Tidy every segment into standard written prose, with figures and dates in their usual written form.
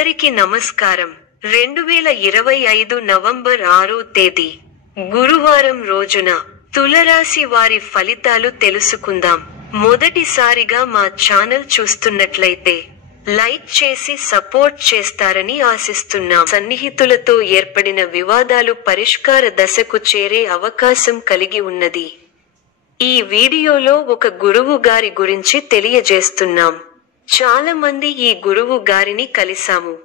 అందరికి నమస్కారం. 2025 నవంబర్ 6వ తేదీ గురువారం రోజున తులరాశి వారి ఫలితాలు తెలుసుకుందాం. మొదటిసారిగా మా ఛానల్ చూస్తున్నట్లయితే లైక్ చేసి సపోర్ట్ చేస్తారని ఆశిస్తున్నాం. సన్నిహితులతో ఏర్పడిన వివాదాలు పరిష్కార దశకు చేరే అవకాశం కలిగి ఉన్నది. ఈ వీడియోలో ఒక గురువు గారి గురించి తెలియజేస్తున్నాం. చాలా మంది ఈ గురువు గారిని కలిసాము.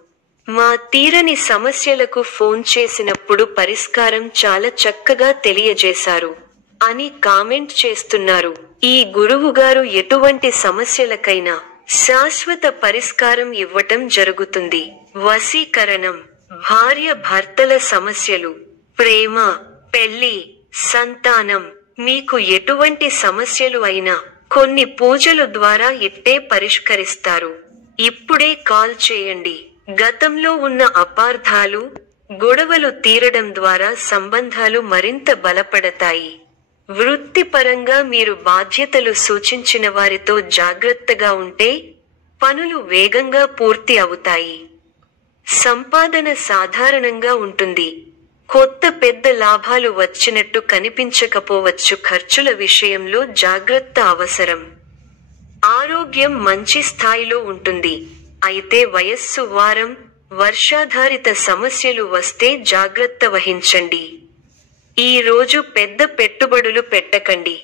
మా తీరని సమస్యలకు ఫోన్ చేసినప్పుడు పరిష్కారం చాలా చక్కగా తెలియజేశారు అని కామెంట్ చేస్తున్నారు. ఈ గురువు గారు ఎటువంటి సమస్యలకైనా శాశ్వత పరిష్కారం ఇవ్వటం జరుగుతుంది. వశీకరణం, భార్య భర్తల సమస్యలు, ప్రేమ, పెళ్లి, సంతానం, మీకు ఎటువంటి సమస్యలు అయినా కొన్ని పూజలు ద్వారా ఇట్టే పరిష్కరిస్తారు. ఇప్పుడే కాల్ చేయండి. గతంలో ఉన్న అపార్థాలు, గొడవలు తీరడం ద్వారా సంబంధాలు మరింత బలపడతాయి. వృత్తిపరంగా మీరు బాధ్యతలు సూచించిన వారితో జాగ్రత్తగా ఉంటే పనులు వేగంగా పూర్తి అవుతాయి. సంపాదన సాధారణంగా ఉంటుంది. కొత్త పెద్ద లాభాలు వచ్చినట్టు కనిపించకపోవచ్చు. ఖర్చుల విషయంలో జాగ్రత్త అవసరం. ఆరోగ్యం మంచి స్థాయిలో ఉంటుంది. అయితే వయస్సు, వారం, వర్షాధారిత సమస్యలు వస్తే జాగ్రత్త వహించండి. ఈ రోజు పెద్ద పెట్టుబడులు పెట్టకండి.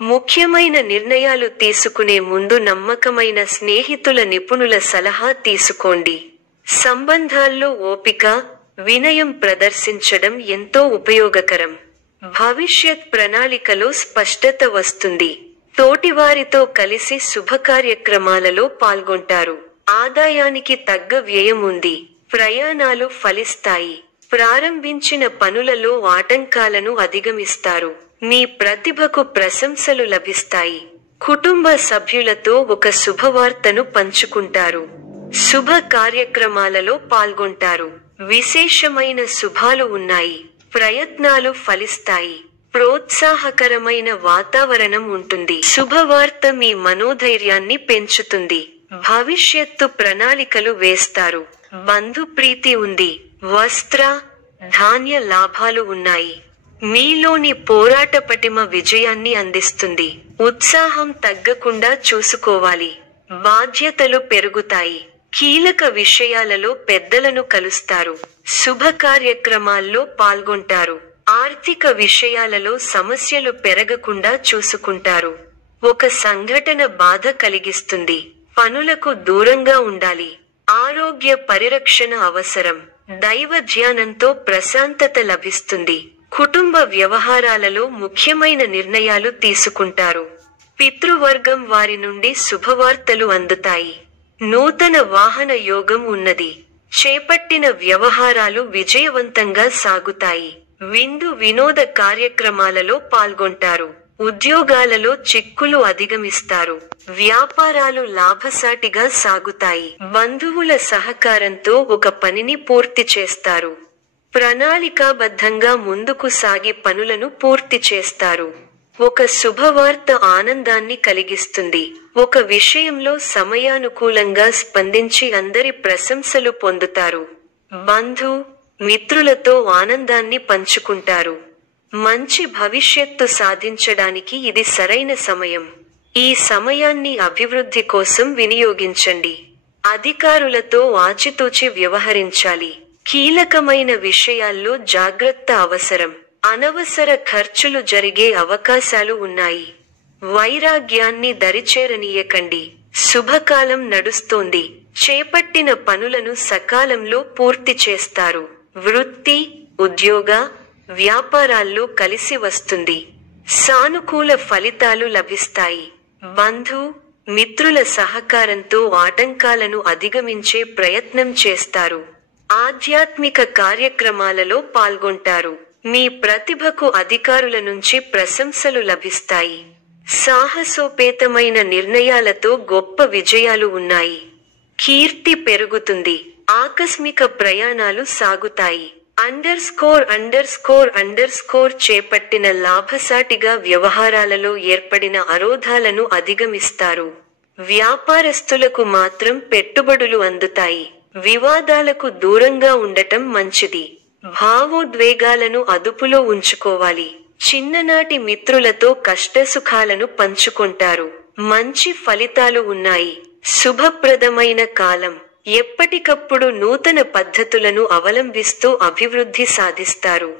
ముఖ్యమైన నిర్ణయాలు తీసుకునే ముందు నమ్మకమైన స్నేహితుల, నిపుణుల సలహా తీసుకోండి. సంబంధాల్లో ఓపిక, వినయం ప్రదర్శించడం ఎంతో ఉపయోగకరం. భవిష్యత్ ప్రణాళికలో స్పష్టత వస్తుంది. తోటివారితో కలిసి శుభకార్యక్రమాలలో పాల్గొంటారు. ఆదాయానికి తగ్గ వ్యయం ఉంది. ప్రయాణాలు ఫలిస్తాయి. ప్రారంభించిన పనులలో ఆటంకాలను అధిగమిస్తారు. మీ ప్రతిభకు ప్రశంసలు లభిస్తాయి. కుటుంబ సభ్యులతో ఒక శుభవార్తను పంచుకుంటారు. శుభ కార్యక్రమాలలో పాల్గొంటారు. విశేషమైన శుభాలు ఉన్నాయి. ప్రయత్నాలు ఫలిస్తాయి. ప్రోత్సాహకరమైన వాతావరణం ఉంటుంది. శుభవార్త మీ మనోధైర్యాన్ని పెంచుతుంది. భవిష్యత్తు ప్రణాళికలు వేస్తారు. బంధుప్రీతి ఉంది. వస్త్ర, ధాన్య లాభాలు ఉన్నాయి. మీలోని పోరాట పటిమ విజయాన్ని అందిస్తుంది. ఉత్సాహం తగ్గకుండా చూసుకోవాలి. బాధ్యతలు పెరుగుతాయి. కీలక విషయాలలో పెద్దలను కలుస్తారు. శుభ కార్యక్రమాల్లో పాల్గొంటారు. ఆర్థిక విషయాలలో సమస్యలు పెరగకుండా చూసుకుంటారు. ఒక సంఘటన బాధ కలిగిస్తుంది. పనులకు దూరంగా ఉండాలి. ఆరోగ్య పరిరక్షణ అవసరం. దైవ ధ్యానంతో ప్రశాంతత లభిస్తుంది. కుటుంబ వ్యవహారాలలో ముఖ్యమైన నిర్ణయాలు తీసుకుంటారు. పితృవర్గం వారి నుండి శుభవార్తలు అందుతాయి. నూతన వాహన యోగం ఉన్నది. చేపట్టిన వ్యవహారాలు విజయవంతంగా సాగుతాయి. విందు, వినోద కార్యక్రమాలలో పాల్గొంటారు. ఉద్యోగాలలో చిక్కులు అధిగమిస్తారు. వ్యాపారాలు లాభసాటిగా సాగుతాయి. బంధువుల సహకారంతో ఒక పనిని పూర్తి చేస్తారు. ప్రణాళికాబద్ధంగా ముందుకు సాగి పనులను పూర్తి చేస్తారు. ఒక శుభవార్త ఆనందాన్ని కలిగిస్తుంది. ఒక విషయంలో సమయానుకూలంగా స్పందించి అందరి ప్రశంసలు పొందుతారు. బంధు, మిత్రులతో ఆనందాన్ని పంచుకుంటారు. మంచి భవిష్యత్తు సాధించడానికి ఇది సరైన సమయం. ఈ సమయాన్ని అభివృద్ధి కోసం వినియోగించండి. అధికారులతో ఆచితూచి వ్యవహరించాలి. కీలకమైన విషయాల్లో జాగ్రత్త అవసరం. అనవసర ఖర్చులు జరిగే అవకాశాలు ఉన్నాయి. వైరాగ్యాన్ని దరిచేరనీయకండి. శుభకాలం నడుస్తోంది. చేపట్టిన పనులను సకాలంలో పూర్తి చేస్తారు. వృత్తి, ఉద్యోగ, వ్యాపారాల్లో కలిసి వస్తుంది. సానుకూల ఫలితాలు లభిస్తాయి. బంధు, మిత్రుల సహకారంతో ఆటంకాలను అధిగమించే ప్రయత్నం చేస్తారు. ఆధ్యాత్మిక కార్యక్రమాలలో పాల్గొంటారు. మీ ప్రతిభకు అధికారుల నుంచి ప్రశంసలు లభిస్తాయి. సాహసోపేతమైన నిర్ణయాలతో గొప్ప విజయాలు ఉన్నాయి. కీర్తి పెరుగుతుంది. ఆకస్మిక ప్రయాణాలు సాగుతాయి. చేపట్టిన లాభసాటిగా వ్యవహారాలలో ఏర్పడిన అవరోధాలను అధిగమిస్తారు. వ్యాపారస్తులకు మాత్రం పెట్టుబడులు అందుతాయి. వివాదాలకు దూరంగా ఉండటం మంచిది. భావోద్వేగాలను అదుపులో ఉంచుకోవాలి. చిన్ననాటి మిత్రులతో కష్టసుఖాలను పంచుకొంటారు. మంచి ఫలితాలు ఉన్నాయి. శుభప్రదమైన కాలం. ఎప్పటికప్పుడు నూతన పద్ధతులను అవలంబిస్తూ అభివృద్ధి సాధిస్తారు.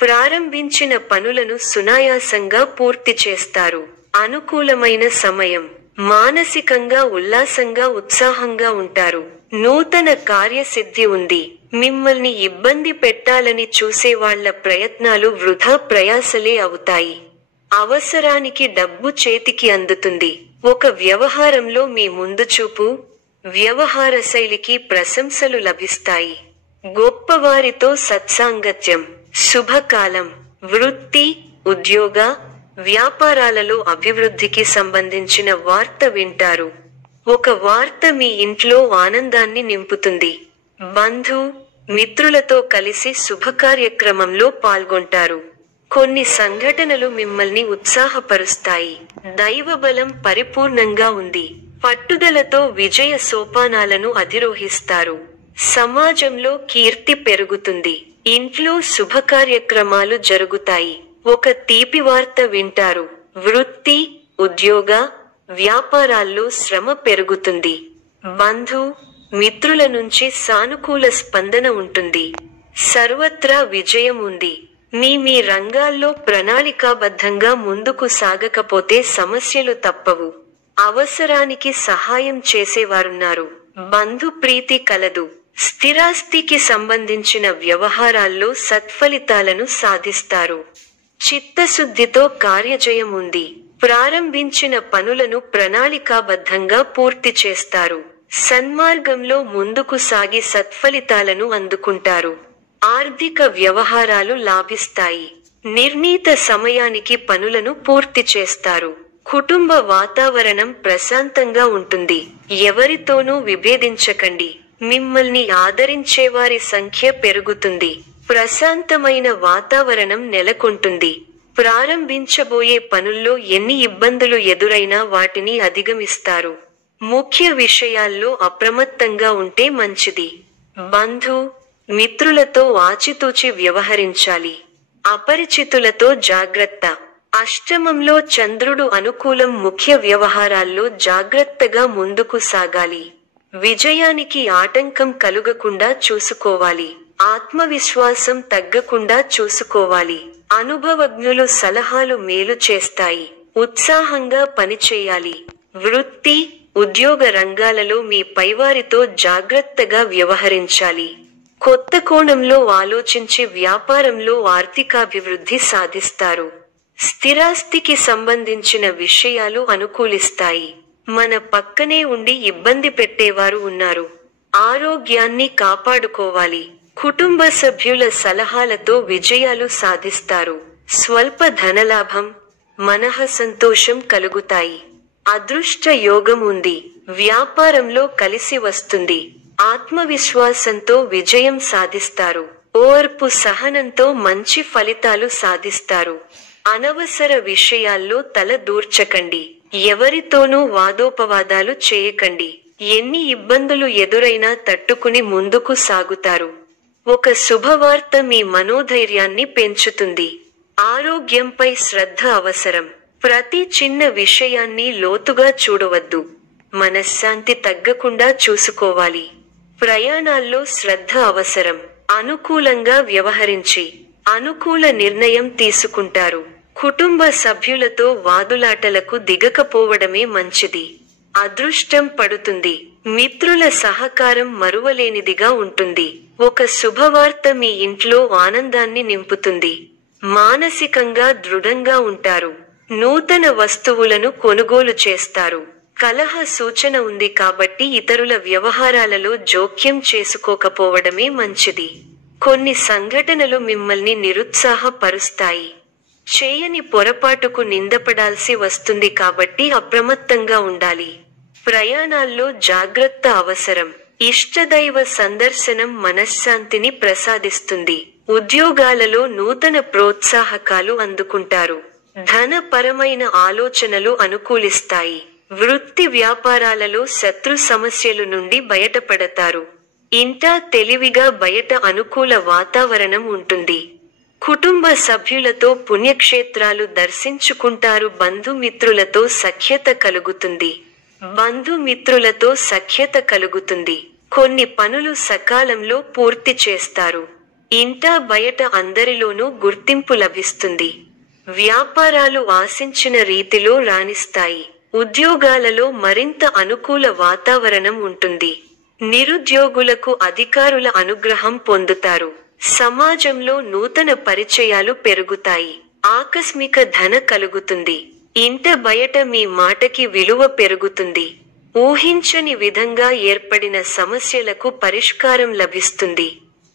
ప్రారంభించిన పనులను సునాయాసంగా పూర్తి చేస్తారు. అనుకూలమైన సమయం. మానసికంగా ఉల్లాసంగా ఉత్సాహంగా ఉంటారు. నూతన కార్యసిద్ధి ఉంది. మిమ్మల్ని ఇబ్బంది పెట్టాలని చూసేవాళ్ల ప్రయత్నాలు వృధా ప్రయాసలే అవుతాయి. అవసరానికి డబ్బు చేతికి అందుతుంది. ఒక వ్యవహారంలో మీ ముందుచూపు, వ్యవహార శైలికి ప్రశంసలు లభిస్తాయి. గొప్పవారితో సత్సాంగత్యం. శుభకాలం. వృత్తి, ఉద్యోగ, వ్యాపారాలలో అభివృద్ధికి సంబంధించిన వార్త వింటారు. ఒక వార్త మీ ఇంట్లో ఆనందాన్ని నింపుతుంది. బంధు, మిత్రులతో కలిసి శుభకార్యక్రమంలో పాల్గొంటారు. కొన్ని సంఘటనలు మిమ్మల్ని ఉత్సాహపరుస్తాయి. దైవబలం పరిపూర్ణంగా ఉంది. పట్టుదలతో విజయ సోపానాలను అధిరోహిస్తారు. సమాజంలో కీర్తి పెరుగుతుంది. ఇంట్లో శుభకార్యక్రమాలు జరుగుతాయి. ఒక తీపి వార్త వింటారు. వృత్తి, ఉద్యోగ, వ్యాపారాల్లో శ్రమ పెరుగుతుంది. బంధు, మిత్రుల నుంచి సానుకూల స్పందన ఉంటుంది. సర్వత్రా విజయం ఉంది. మీ రంగాల్లో ప్రణాళికాబద్ధంగా ముందుకు సాగకపోతే సమస్యలు తప్పవు. అవసరానికి సహాయం చేసేవారున్నారు. బంధు ప్రీతి కలదు. స్థిరాస్తికి సంబంధించిన వ్యవహారాల్లో సత్ఫలితాలను సాధిస్తారు. చిత్తశుద్ధితో కార్యజయం ఉంది. ప్రారంభించిన పనులను ప్రణాళికాబద్ధంగా పూర్తి చేస్తారు. సన్మార్గంలో ముందుకు సాగి సత్ఫలితాలను అందుకుంటారు. ఆర్థిక వ్యవహారాలు లాభిస్తాయి. నిర్ణీత సమయానికి పనులను పూర్తి చేస్తారు. కుటుంబ వాతావరణం ప్రశాంతంగా ఉంటుంది. ఎవరితోనూ విభేదించకండి. మిమ్మల్ని ఆదరించేవారి సంఖ్య పెరుగుతుంది. ప్రశాంతమైన వాతావరణం నెలకొంటుంది. ప్రారంభించబోయే పనుల్లో ఎన్ని ఇబ్బందులు ఎదురైనా వాటిని అధిగమిస్తారు. ముఖ్య విషయాల్లో అప్రమత్తంగా ఉంటే మంచిది. బంధు, మిత్రులతో ఆచితూచి వ్యవహరించాలి. అపరిచితులతో జాగ్రత్త. అష్టమంలో చంద్రుడు అనుకూలం. ముఖ్య వ్యవహారాల్లో జాగ్రత్తగా ముందుకు సాగాలి. విజయానికి ఆటంకం కలుగకుండా చూసుకోవాలి. ఆత్మవిశ్వాసం తగ్గకుండా చూసుకోవాలి. అనుభవజ్ఞులు సలహాలు మేలు చేస్తాయి. ఉత్సాహంగా పనిచేయాలి. వృత్తి, ఉద్యోగ రంగాలలో మీ పైవారితో జాగ్రత్తగా వ్యవహరించాలి. కొత్త కోణంలో ఆలోచించి వ్యాపారంలో ఆర్థికాభివృద్ధి సాధిస్తారు. స్థిరాస్తికి సంబంధించిన విషయాలు అనుకూలిస్తాయి. మన పక్కనే ఉండి ఇబ్బంది పెట్టేవారు ఉన్నారు. ఆరోగ్యాన్ని కాపాడుకోవాలి. కుటుంబ సభ్యుల సలహాలతో విజయాలు సాధిస్తారు. స్వల్ప ధనలాభం, మనః సంతోషం కలుగుతాయి. అదృష్ట యోగం ఉంది. వ్యాపారంలో కలిసి వస్తుంది. ఆత్మవిశ్వాసంతో విజయం సాధిస్తారు. ఓర్పు సహనంతో మంచి ఫలితాలు సాధిస్తారు. అనవసర విషయాల్లో తల దూర్చకండి. ఎవరితోనూ వాదోపవాదాలు చేయకండి. ఎన్ని ఇబ్బందులు ఎదురైనా తట్టుకుని ముందుకు సాగుతారు. ఒక శుభవార్త మీ మనోధైర్యాన్ని పెంచుతుంది. ఆరోగ్యంపై శ్రద్ధ అవసరం. ప్రతి చిన్న విషయాన్ని లోతుగా చూడవద్దు. మనశ్శాంతి తగ్గకుండా చూసుకోవాలి. ప్రయాణాల్లో శ్రద్ధ అవసరం. అనుకూలంగా వ్యవహరించి అనుకూల నిర్ణయం తీసుకుంటారు. కుటుంబ సభ్యులతో వాదులాటలకు దిగకపోవడమే మంచిది. అదృష్టం పడుతుంది. మిత్రుల సహకారం మరువలేనిదిగా ఉంటుంది. ఒక శుభవార్త మీ ఇంట్లో ఆనందాన్ని నింపుతుంది. మానసికంగా దృఢంగా ఉంటారు. నూతన వస్తువులను కొనుగోలు చేస్తారు. కలహ సూచన ఉంది కాబట్టి ఇతరుల వ్యవహారాలలో జోక్యం చేసుకోకపోవడమే మంచిది. కొన్ని సంఘటనలు మిమ్మల్ని నిరుత్సాహపరుస్తాయి. చేయని పొరపాటుకు నిందపడాల్సి వస్తుంది కాబట్టి అప్రమత్తంగా ఉండాలి. ప్రయాణాల్లో జాగ్రత్త అవసరం. ఇష్టదైవ సందర్శనం మనశ్శాంతిని ప్రసాదిస్తుంది. ఉద్యోగాలలో నూతన ప్రోత్సాహకాలు అందుకుంటారు. ధనపరమైన ఆలోచనలు అనుకూలిస్తాయి. వృత్తి వ్యాపారాలలో శత్రు సమస్యలు నుండి బయటపడతారు. ఇంటా తెలివిగా బయట అనుకూల వాతావరణం ఉంటుంది. కుటుంబ సభ్యులతో పుణ్యక్షేత్రాలు దర్శించుకుంటారు. బంధుమిత్రులతో సఖ్యత కలుగుతుంది. కొన్ని పనులు సకాలంలో పూర్తి చేస్తారు. ఇంటా బయట అందరిలోనూ గుర్తింపు లభిస్తుంది. వ్యాపారాలు ఆశించిన రీతిలో రాణిస్తాయి. ఉద్యోగాలలో మరింత అనుకూల వాతావరణం ఉంటుంది. నిరుద్యోగులకు అధికారుల అనుగ్రహం పొందుతారు. సమాజంలో నూతన పరిచయాలు పెరుగుతాయి. ఆకస్మిక ధన కలుగుతుంది. ఇంట బయట మీ మాటకి విలువ పెరుగుతుంది. ఊహించని విధంగా ఏర్పడిన సమస్యలకు పరిష్కారం లభిస్తుంది.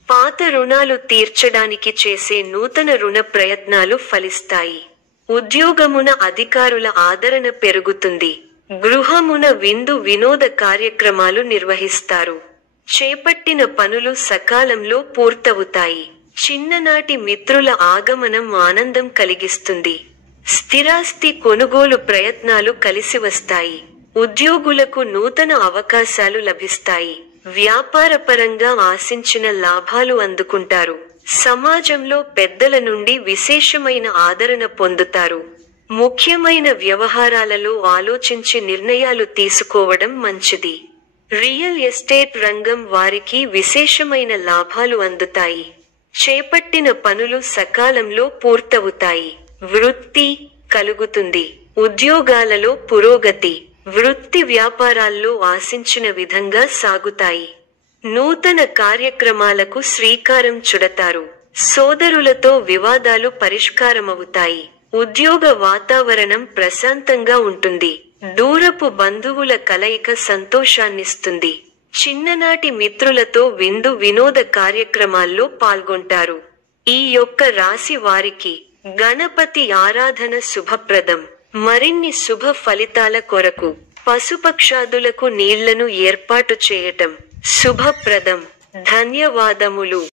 పాత రుణాలు తీర్చడానికి చేసే నూతన రుణ ప్రయత్నాలు ఫలిస్తాయి. ఉద్యోగమున అధికారుల ఆదరణ పెరుగుతుంది. గృహమున విందు వినోద కార్యక్రమాలు నిర్వహిస్తారు. చేపట్టిన పనులు సకాలంలో పూర్తవుతాయి. చిన్ననాటి మిత్రుల ఆగమనం ఆనందం కలిగిస్తుంది. స్థిరాస్తి కొనుగోలు ప్రయత్నాలు కలిసివస్తాయి. ఉద్యోగులకు నూతన అవకాశాలు లభిస్తాయి. వ్యాపారపరంగా ఆశించిన లాభాలు అందుకుంటారు. సమాజంలో పెద్దల నుండి విశేషమైన ఆదరణ పొందుతారు. ముఖ్యమైన వ్యవహారాలలో ఆలోచించి నిర్ణయాలు తీసుకోవడం మంచిది. రియల్ ఎస్టేట్ రంగం వారికి విశేషమైన లాభాలు అందుతాయి. చేపట్టిన పనులు సకాలంలో పూర్తవుతాయి. వృత్తి కలుగుతుంది. ఉద్యోగాలలో పురోగతి. వృత్తి వ్యాపారాల్లో ఆశించిన విధంగా సాగుతాయి. నూతన కార్యక్రమాలకు శ్రీకారం చుడతారు. సోదరులతో వివాదాలు పరిష్కారమవుతాయి. ఉద్యోగ వాతావరణం ప్రశాంతంగా ఉంటుంది. దూరపు బంధువుల కలయిక సంతోషాన్నిస్తుంది. చిన్ననాటి మిత్రులతో విందు వినోద కార్యక్రమాల్లో పాల్గొంటారు. ఈ యొక్క రాశి వారికి గణపతి ఆరాధన శుభప్రదం. మరిన్ని శుభ ఫలితాల కొరకు పశుపక్షాదులకు నీళ్లను ఏర్పాటు చేయటం శుభప్రదం. ధన్యవాదములు.